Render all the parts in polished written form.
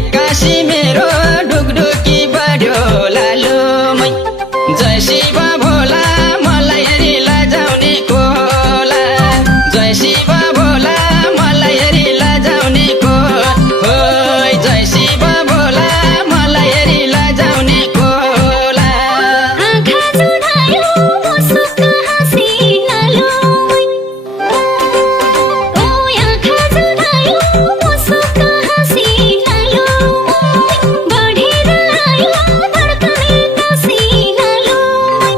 एक्कासी मेरो ढुकढुकी बढ्यो लालुमै। जय शिव भोला मलाई हेरी लजाउने को होला। जय शिव भोला मलाई हेरी लजाउने को होइ। जय शिव भोला मलाई हेरी लजाउने को होला। आँखा चुडायो मुसुक हाँसी लालुमै। ओइ आँखा चुडायो मुसुक हाँसी लालुमै। बढेर आयो धड्कने कासी लालुमै।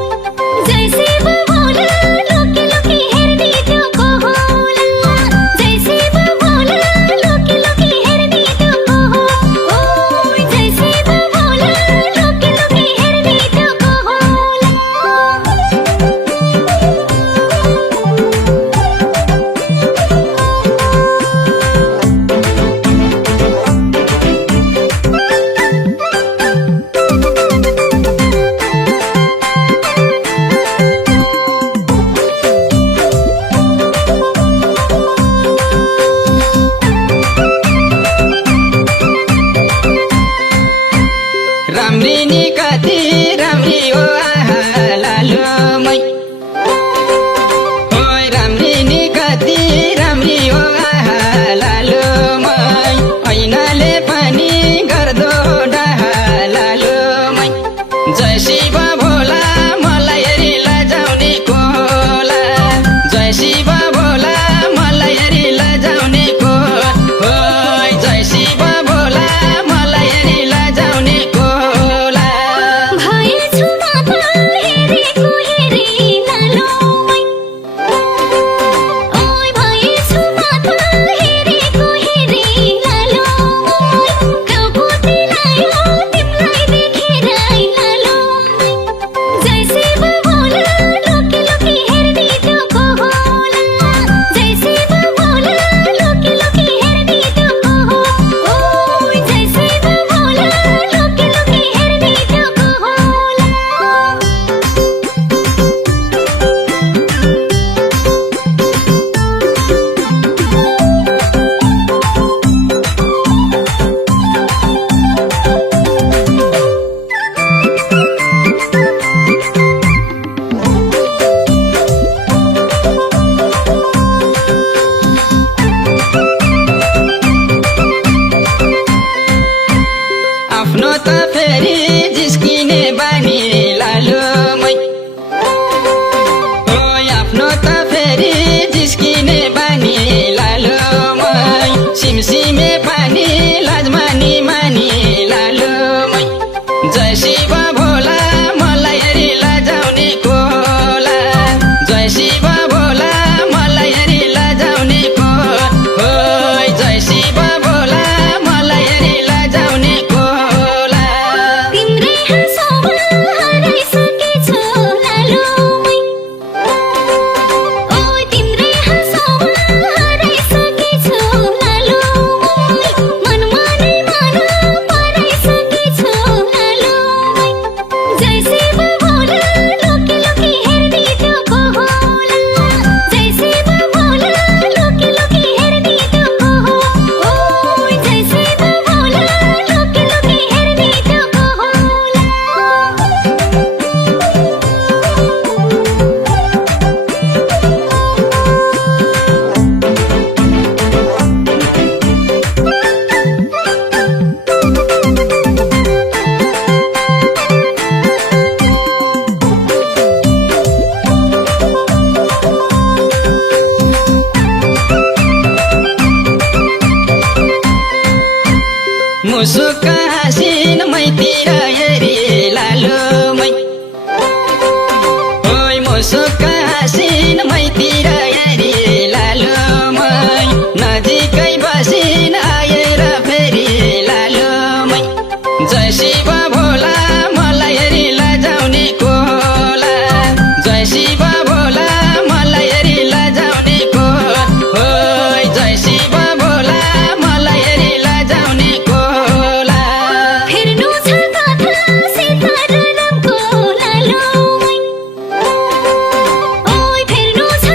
जय शिव भोला लुकी लुकी हेर्ने त्यो को होला। जय शिव भोला लुकी लुकी हेर्ने त्यो को हो। ओइ जय शिव भोला लुकी लुकी हेर्ने त्यो को होला। राम्री नि कति राम्री हो आहा लालुमै। ओइ राम्री नि कति राम्री हो आहा लालुमै। ऐनाले पनि गर्दो डाहा लालुमै। जय शिव भोला मलाई हेरी लजाउने को होला। जय शिव भोला मलाई हेरी लजाउने को होइ। जय शिव भोला मलाई हेरी लजाउने को होला। भएछु मात्र हेरेको हेरी लालुमै। ओइ भएछु मात्र हेरेको हेरी लालुमै। कबुती लायो तिमीलाई देखेर लालुमै। जय शिव भोला लुकी लुकी हेर्ने त्यो को होला। जय शिव भोला लुकी लुकी हेर्ने त्यो को हो। ओइ जय शिव भोला लुकी लुकी हेर्ने त्यो को होला। आफ्नो त फेरि जिस्किने बानी लालुमै। ओइ आफ्नो त फेरि जिस्किने बानी लालुमै। सिमसिमे पानी लाजमानी मानी लालुमै। जय शिव भोला मलाई हेरी लजाउने को होला। जय शिव भोला मलाई हेरी लजाउने को होइ। जय शिव भोला मलाई हेरी लजाउने को होला। तिम्रै हाँसोमा हराइसकेछु लालुमै। ओइ तिम्रै हाँसोमा हराइसकेछु लालुमै। मनमा नै मन पराइसकेछु लालुमै। जय शिव भोला लुकी लुकी हेर्ने त्यो को होला। जय शिव भोला लुकी लुकी हेर्ने त्यो को हो। ओइ जय शिव भोला लुकी लुकी हेर्ने त्यो को होला। मुसुक हाँसिन मैतिर हेरी लालुमै। ओइ मुसुक हाँसिन मैतिर हेरी लालुमै। नजिकै बसिन आएर फेरि लालुमै। जय शिव भोला मलाई हेरी लजाउने को होला। जय शिव भोला मलाई हेरी लजाउने को होइ। जय शिव भोला मलाई हेरी लजाउने को होला। फेर्नु छ कथा सीतारामको लालुमै। ओइ फेर्नु छ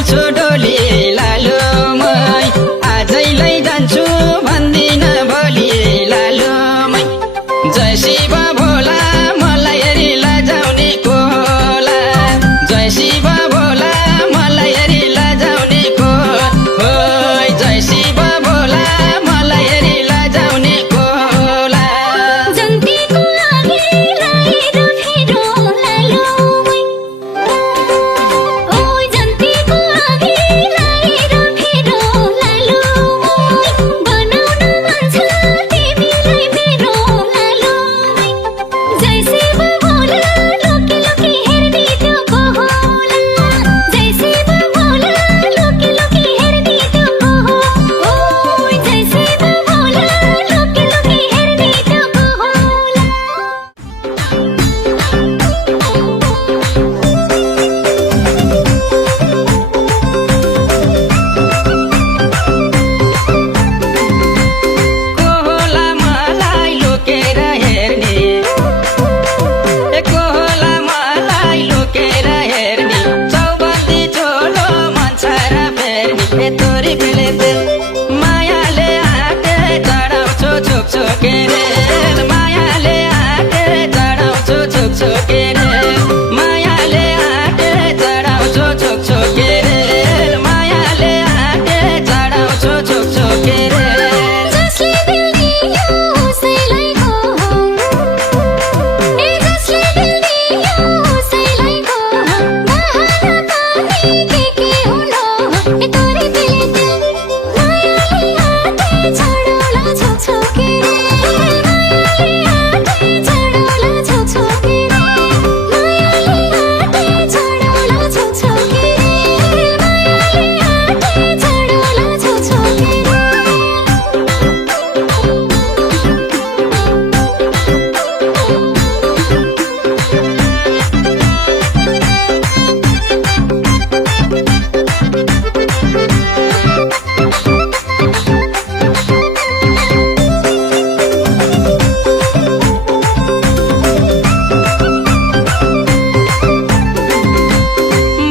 चढाउँछु डोली लालु मै आजैलाई जान्छु भन्दिन भोलि लालु मै जय शिव भोला मलाई हेरी लजाउने को होला जय शिव भोला मलाई हेरी लजाउने को होइ जय शिव भोला मलाई हेरी लजाउने को होला जन्तीको आगे लाएर फेरो लालो मै ओ जन्तीको आगे लाएर फेरो लालो मै बनाउन मन छ तिमीलाई मेरो लालो मै जय शिव भोला लोके लोके हेर्ने त्यो को होला जय शिव भोला लोके लोके हेर्ने त्यो को हो ओ जय शिव भोला लोके लोके हेर्ने त्यो को होला को होला मलाई लुकेर हेर्ने को होला मलाई लुकेर हेर्ने चौबन्दी चोलो मन्छर फेर्ने तोरी पेले मायाले आँटे चढाउँछु छुक छुकेरे मायाले आँटे चढाउँछु छुक छुकेरे मायाले आँटे चढाउँछु छुक छुकेरे मायाले आँटे चढाउँछु छुक छुकेरे जसले दिल दियो उसैलाई को ए जसले दिल दियो उसैलाई को बहाना पनि के हुनु ए तोरी पेले मायाले आँटे चढाउला छुक छुकेरे मायाले आँटे चढाउला छुक छुकेरे मायाले आँटे चढाउला छुक छुकेरे मायाले आँटे चढाउला छुक छुकेरे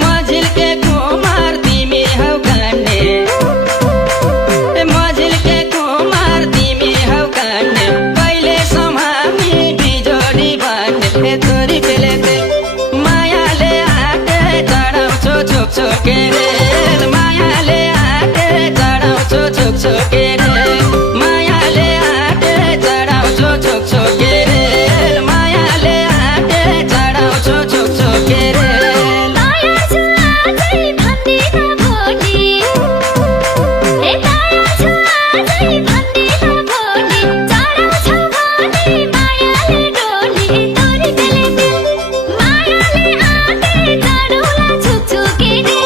मझिल्के कुमार तिमी हौ कान्ने मझिल्के कुमार तिमी हौ कान्ने कहिले समामी बिजोडी भन्ने तोरी पेले मायाले आँटे चढाउँछु छुक छुकेरे मायाले आँटे चढाउँछु छुक छुकेरे मायाले आँटे चढाउँछु छुक छुकेरे मायाले आँटे चढाउँछु छुक छुकेरे माया छ आजै भन्दिन भोलि ए माया छ आजै भन्दिन भोलि चढाउँछ भने मायाले डोली तोरी पेले मायाले आँटे चढाउला छुक छुकेरे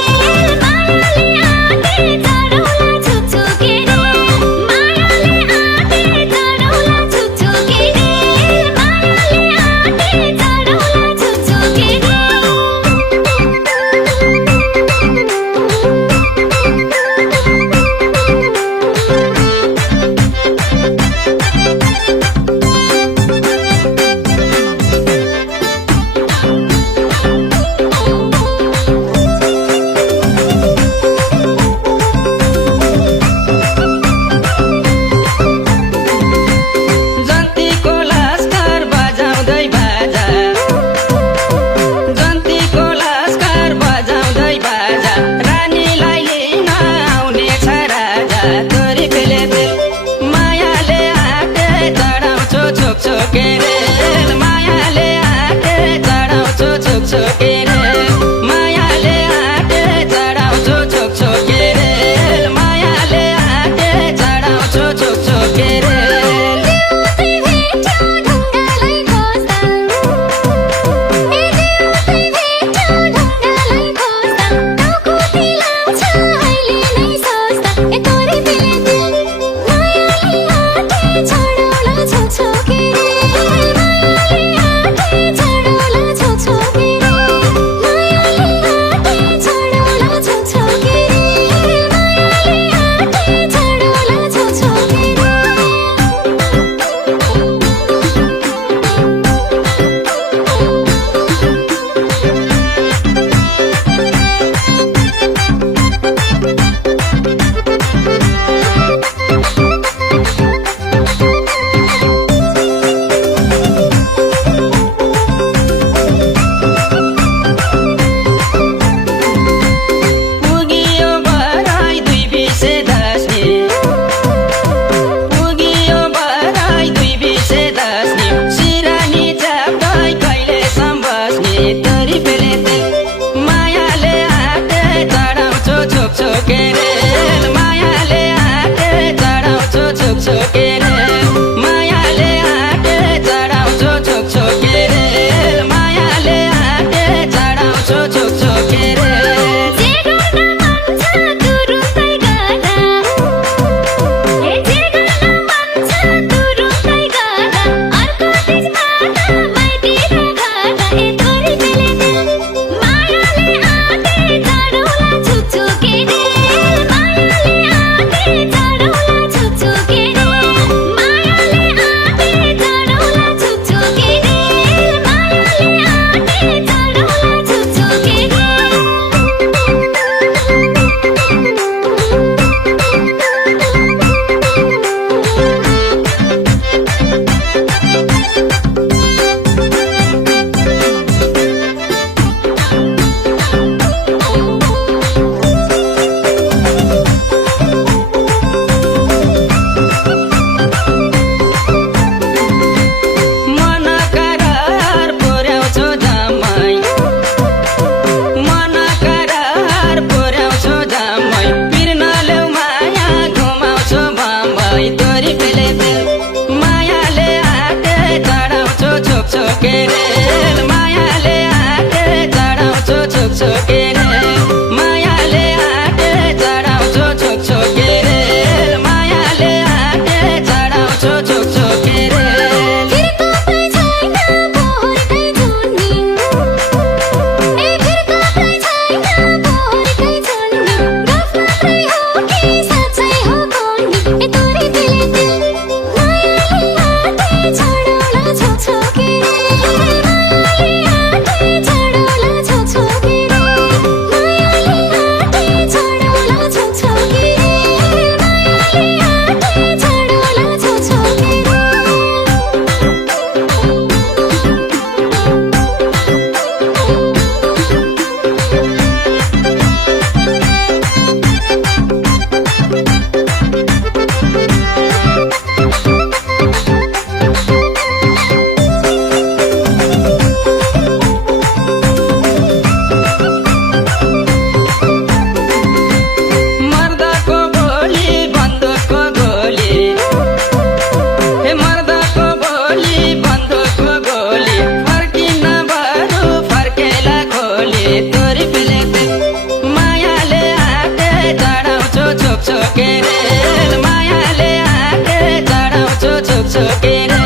छोके रे मायाले आके चढाउँछु छुक छोके रे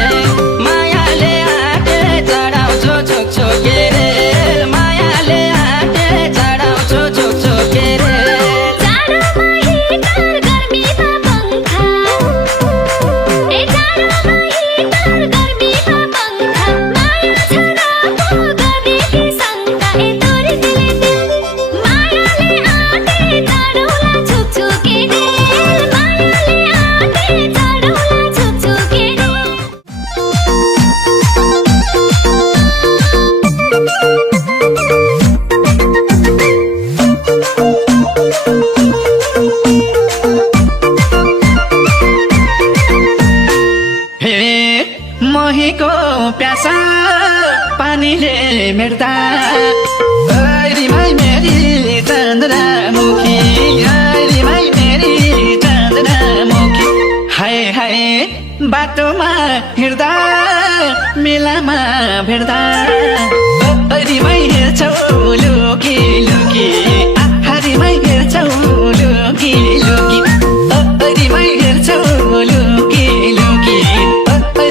मायाले आके चढाउँछु छुक छोके रे मायाले आके चढाउँछु छुक छोके रे जाडोमा हिटर गर्मीमा पंखा ए जाडोमा हिटर गर्मीमा पंखा माया छराको गर्ने कि शङ्का ए तोरी दिले दिल मायाले आके चढौला छुक छुके रे मायाले आके चढौला छुक छुके रे हे मोहीको प्यासा पानीले मेट्दा रिमाई मेरी चन्द्रमुखी रिमाई मेरी चन्द्रमुखी हाय हाय बाटोमा हिँड्दा मेलामा भेट्दा रिमाई हेर्छौ लुकी लुकी रिमाई हेर्छौ लुकी लुकी रिमाई हेर्छौ लुकी लुकी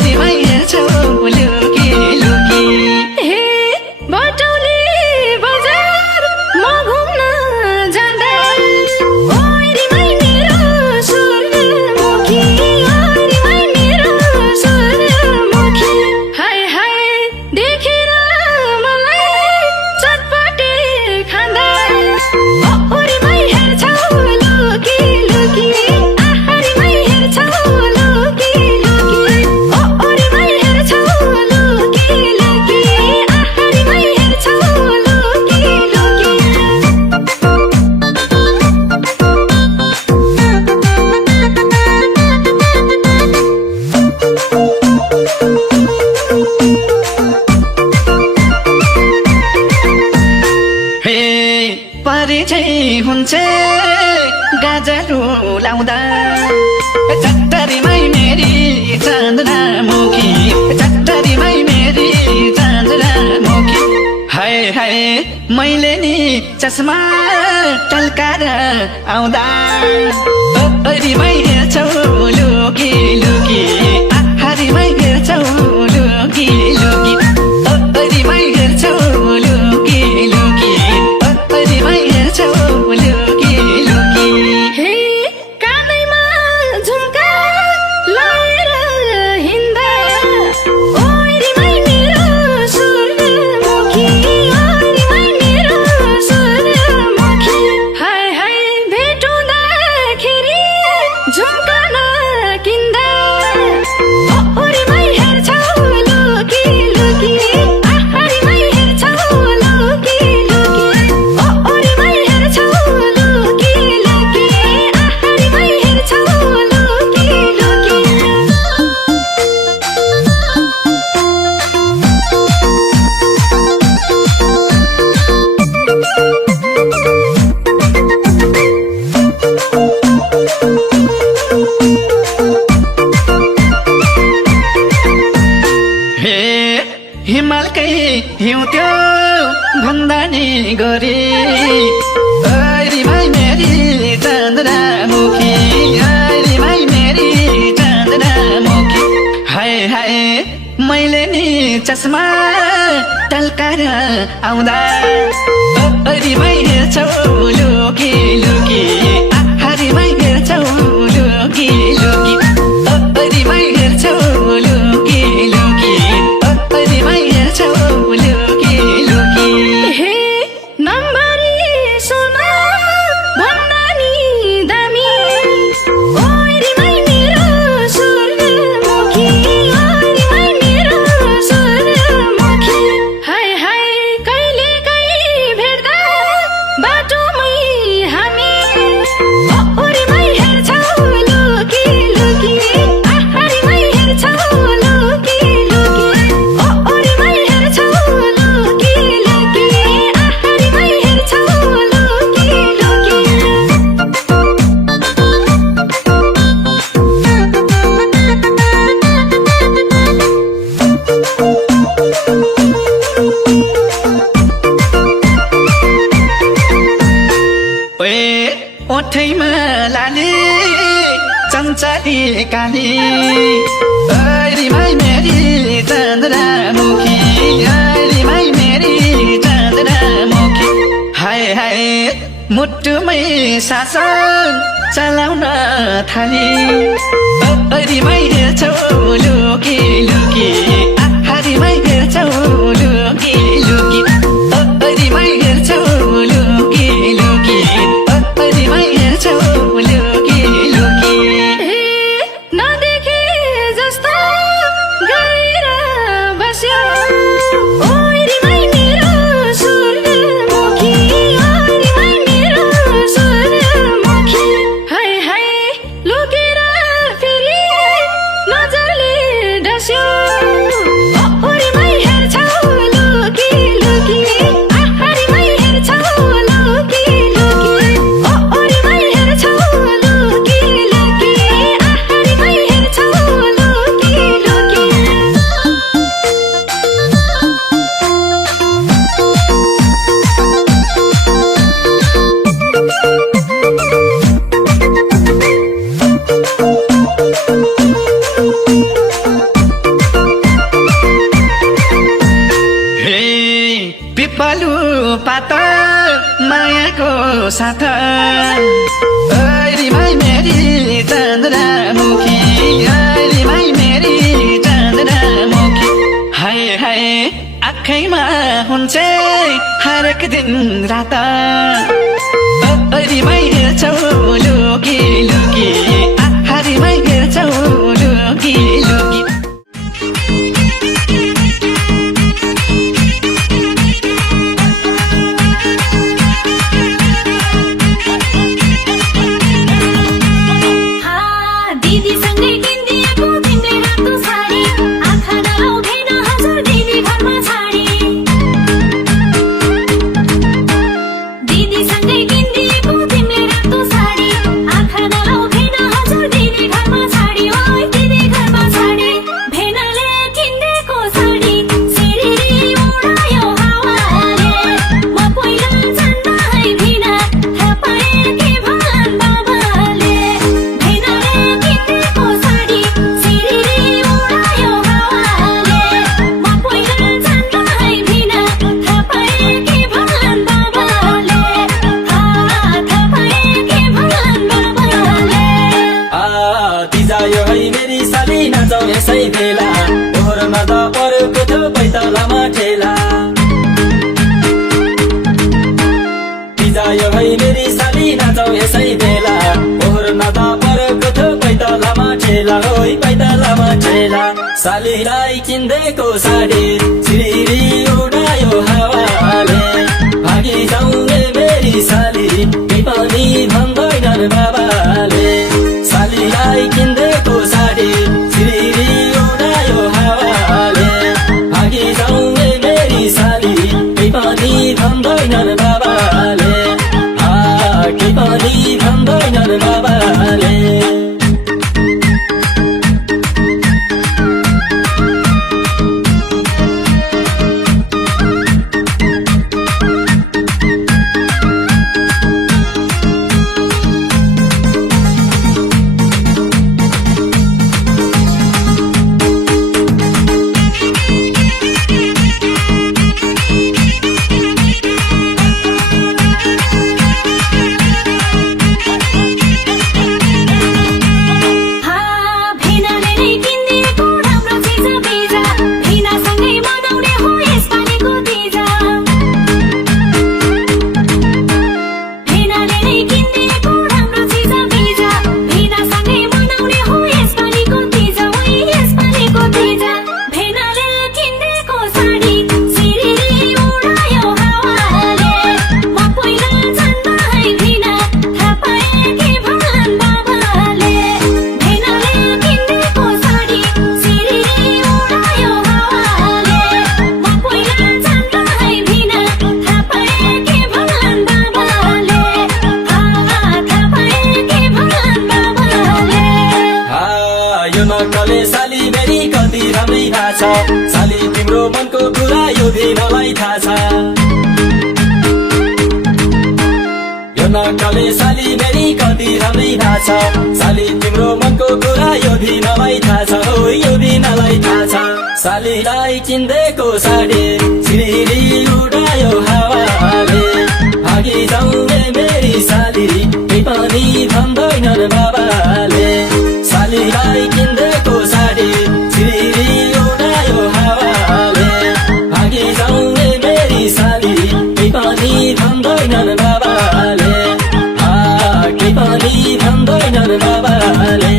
रिमाई हेर्छौ लुकी लुकी हे बटौली बजार म घुम्न जाँदा ओइ रिमाई मेरो सूर्यमुखी ओइ रिमाई मेरो सूर्यमुखी हाय हाय देखेर मलाई चटपटे खाँदा ओ रिमाई हेर्छौ लुकी लुकी रिमाई हेर्छौ लुकी लुकी ओ रिमाई हेर्छौ लुकी लुकी रिमाई हेर्छौ लुकी हे परिचय हुन्छ गाजरु लाउँदा चट्टरीमै मेरी चन्द्रमुखी चट्टरीमै मेरी चन्द्रमुखी हाय हाय मैले नि चस्मा टल्काएर आउँदा रिमाई हेर्छौ लुकी लुकी रिमाई हेर्छौ लुकी लुकी रिमाई हेर्छौ लुकी लुकी रिमाई हेर्छौ लुकी लुकी हे काँधैमा झुम्का लाएर हिँड्दा ओइ रिमाई मेरो सूर्यमुखी ओइ रिमाई मेरो सूर्यमुखी हाय हाय भेटुँदाखेरि झुम्का नकिन्दा ओ रिमाई हेर्छौ लुकी लुकी रिमाई हेर्छौ लुकी लुकी ओ रिमाई हेर्छौ लुकी लुकी रिमाई हेर्छौ लुकी लुकी हे हिमालकै हिउँ त्यो भन्दा नि गरी रिमाई मेरी चन्द्रमुखी रिमाई मेरी चन्द्रमुखी हाय हाय मैले नि चस्मा टल्काएर आउँदा रिमाई हेर्छौ लुकी लुकी रिमाई हेर्छौ लुकी लुकी रिमाई हेर्छौ लुकी लुकी रिमाई हेर्छौ लुकी लुकी हे नम्बरी सोना भन्दा नि दामी ओइ रिमाई मेरो सूर्यमुखी ओइ रिमाई मेरो सूर्यमुखी हाय हाय कहिले काहीँ भेट्दा बाटोमै ओठैमा लाली चञ्चली काली रिमाई मेरी चन्द्रमुखी रिमाई मेरी चन्द्रमुखी हाय हाय मुटुमै शासन चलाउन थाली रिमाई हेर्छौ लुकी लुकी रिमाई हेर्छौ लुकी लुकी रिमाई हेर्छौ लुकी लुकी रिमाई हेर्छौ लुकी लुकी नदेखे जस्तो गएर बस्यो ओइ रिमाई मेरो सूर्यमुखी ओइ रिमाई मेरो सूर्यमुखी हाय हाय लुकेर फेरि नजरले डस्यो ओ रिमाई हेर्छौ लुकी लुकी रिमाई हेर्छौ लुकी लुकी ओ रिमाई हेर्छौ लुकी लुकी रिमाई हेर्छौ लुकी लुकी हे पिपलु पात मायाको साथ रिमाई मेरी चन्द्रमुखी रिमाई मेरी चन्द्रमुखी हाय हाय आँखैमा हुन्छ हरेक दिन रात रिमाई हेर्छौ लुकी लुकी रिमाई हेर्छौ लुकी लुकी दिदीसँगै किनिदिएको तिमीले रातो साडी आँखा नलाउँदैन हजुर दिदी घरमा छाडी दिदीसँगै किनिदिएको तिमीले रातो साडी आँखा नलाउँदैन हजुर दिदी घरमा छाडी ओइ दिदी घरमा छाडी भेनाले किनिदिएको साडी सिरिरी उडायो हावाले म पहिला जान्दा है भिना थाहा पाएँ के भन् बाबाले भेनाले किनिदिएको साडी सिरिरी उडायो हावाले म पहिला जान्दा है भिना थाहा पाएँ के भन् बाबाले थाहा पाएँ के भन् बाबाले तिजा यो है मेरी साली नाचौ यसै बेला ओहोरमा त परेको थियो पैतालामा ठेला तिजा यो है मेरी साली नाचौ यसै बेला ओहोरमा त परेको थियो पैतालामा ठेला ओइ पैतालामा ठेला सालीलाई किनिदिएको साडी सिरिरी उडायो हावाले भागी जाउने मेरी साली केही पनि भन्दैनन् बाबाले सालीलाई किनिदिएको साडी सिरिरी उडायो हावाले भागी जाउने मेरी साली केही पनि भन्दैनन् बाबाले केही पनि भन्दैनन् बाबाले साली तिम्रो मनको कुरा यो दिनलाई थाहा छ यो नक्कले साली मेरी कति राम्रै थाहा छ साली तिम्रो मनको कुरा यो दिनलाई थाहा छ हो यो दिनलाई थाहा छ सालीलाई किन्देको साडी सिरिरी उडायो हावाले भागी जाउने मेरी साली केही पनि भन्दैनन् बाबाले सालीलाई किन्देको साडी सिरिरी उडायो हावाले भागी जाउने मेरी साली केही पनि भन्दैनन् बाबाले केही पनि भन्दैनन् बाबाले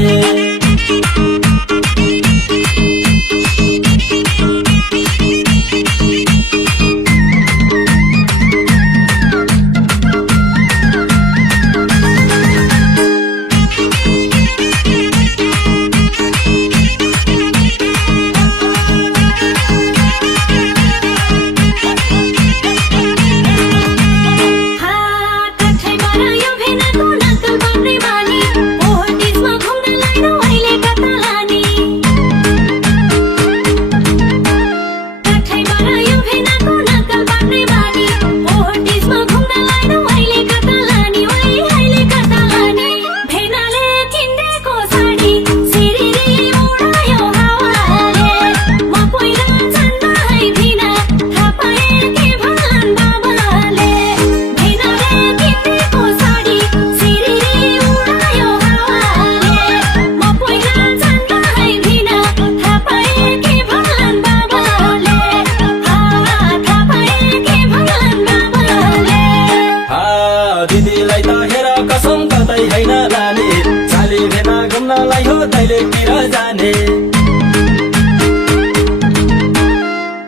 दिदीलाई त हेर कसम कतै हैन लाने साली भेना घुम्नलाई हो दैलेकतिर जाने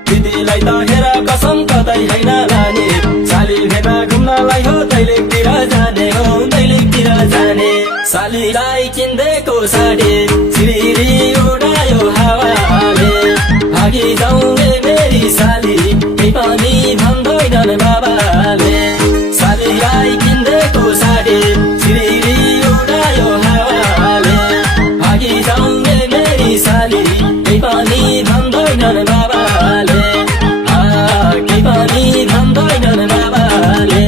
दिदीलाई त हेर कसम कतै हैन लाने साली भेना घुम्नलाई हो दैलेकतिर जाने सालीलाई किन्देको साडी सिरिरी उडायो हावाले भागी जाउने मेरी साली केही पनि भन्दैनन् बाबाले सालीलाई किन्देको साडी सिरिरी उडायो हावाले भागी जाउने मेरी साली केही पनि भन्दैनन् बाबाले केही पनि भन्दैनन् बाबाले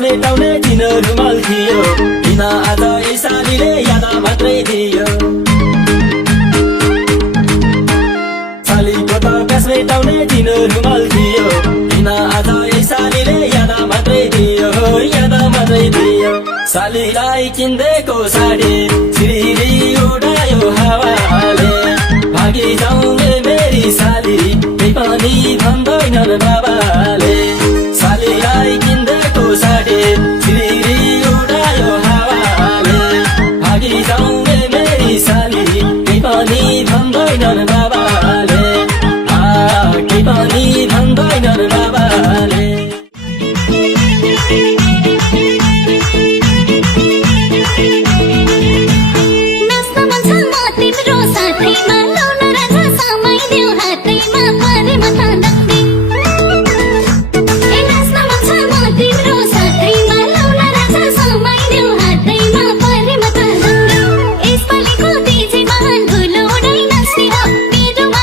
मेटाउने किन रुमाल थियो किन आज यी सालीले याद मात्रै दियो सालीको त प्यास मेटाउने किन रुमाल थियो किन आज यी सालीले याद मात्रै दियो सालीलाई किन्देको साडी सिरिरी उडायो हावाले भागी जाउने मेरी साली केही पनि भन्दैनन् बाबाले सालीलाई किन्देको साडी सिरिरी उडायो हावाले भागी जाउने मेरी साली केही पनि भन्दैनन् बाबाले केही पनि भन्दैनन् बाबाले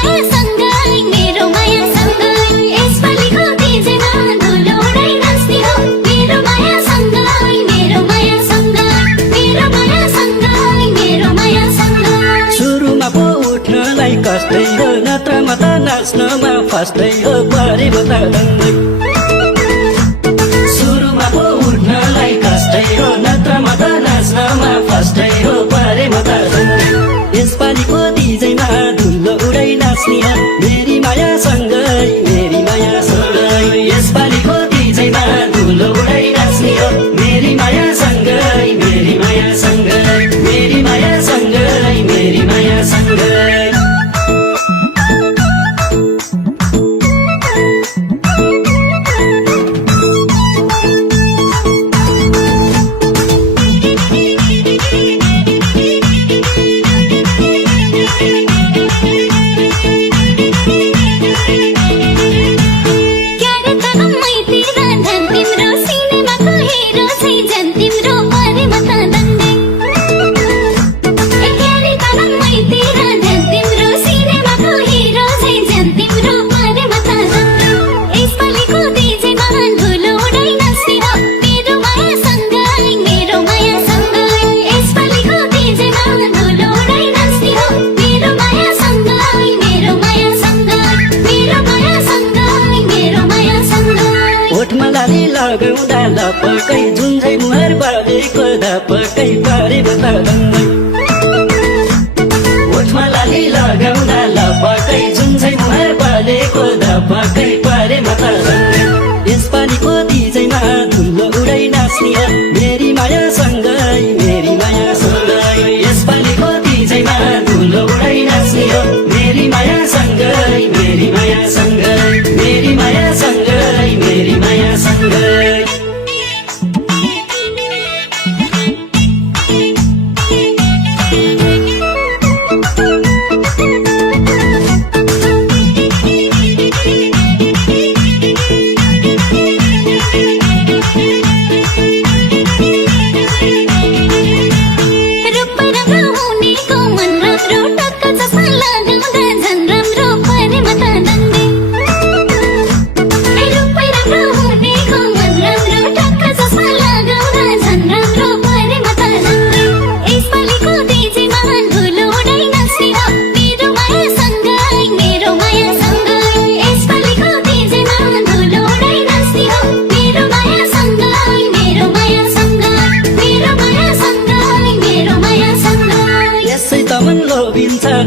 मेरो माया सँगै यसपालिको तिजमा धुलो उडाइ नाच्ने हो फर्स्टै हो परेको त दङ्गै सुरुमा पो उठ्नलाई कष्टै हो नत्रमा त नाच्नमा फर्स्टै हो परेको त दङ्गै यसपालिको डिजेमा धुलो उडै नाच्ने हो मेरी माया सँगै मेरी माया सँगै यसपालिको डिजेमा धुलो उडै नाच्ने हो मेरी माया सँगै मेरी माया सँगै मेरी माया सँगै मेरी माया सँगै लगाउँदा लपकै जुन चाहिँ मुहार बालेको धपकै परेको त दङ्गै ओठमा लाली लगाउँदा लपकै जुन चाहिँ मुहार बालेको धपकै परेको त दङ्गै यसपालिको डिजेमा धुलो उडै नाच्ने हो मेरी माया सँगै मेरी माया सँगै यसपालिको डिजेमा धुलो उडै नाच्ने हो मेरी माया सँगै मेरी माया सँगै मेरी माया सँगै मेरी माया सँगै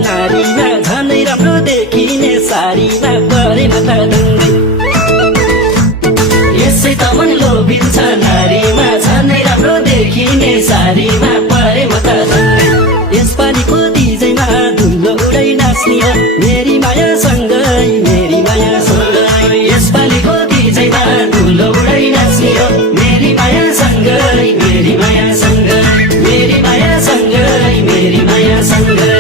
नारीमा झनै राम्रो देखिने सारीमा परेमा त दङ्गै यसै त मन लोभिन्छ नारीमा झनै राम्रो देखिने सारीमा परेमा त दङ्गै यसपालिको डिजेमा धुलो उडै नाच्ने हो मेरी माया सँगै मेरी माया सँगै यसपालिको डिजेमा धुलो उडै नाच्ने हो मेरी माया सँगै मेरी माया सँगै मेरी माया सँगै मेरी माया सँगै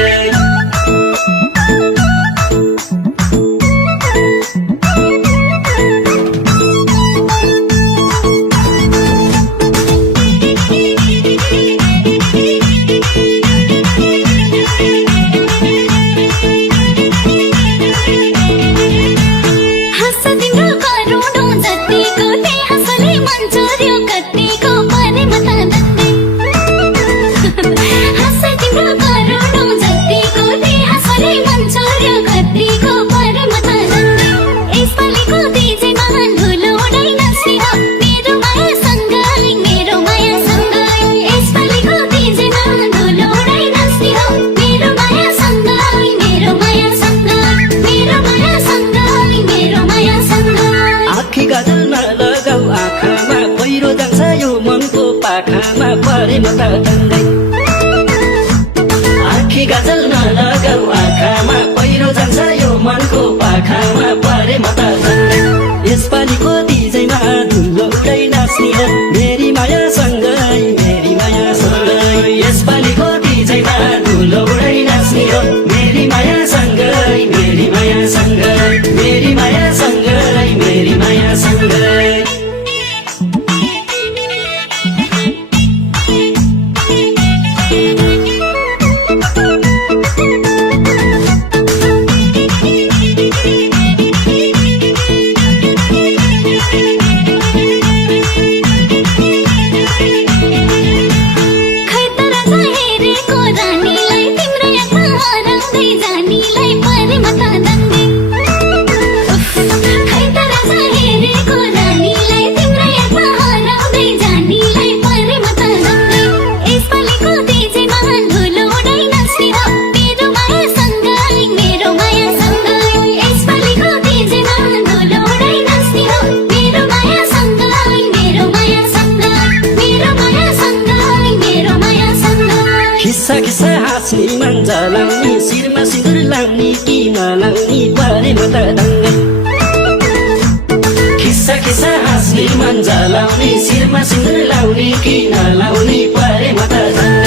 पाखामा परेमा त दङ्गै आँखी गाजल नलगाऊ आँखामा पहिरो जान्छ यो मनको पाखामा परेमा त दङ्गै यसपालिको डिजेमा धुलो उडै नाच्ने हो मेरी माया सँगै मेरी माया सँगै यसपालिको डिजेमा धुलो उडै नाच्ने हो मेरी माया सँगै मेरी माया सँगै मेरी माया सँगै मेरी माया सँगै खिस्सा खिस्सा हाँस्ने मन्जा लाउने शिरमा सिन्दुर लाउने कि नलाउने परे म त दङ्ग खिस्सा खिस्सा हाँस्ने मन्जा लाउने शिरमा सिन्दुर लाउने कि नलाउने परे म त दङ्ग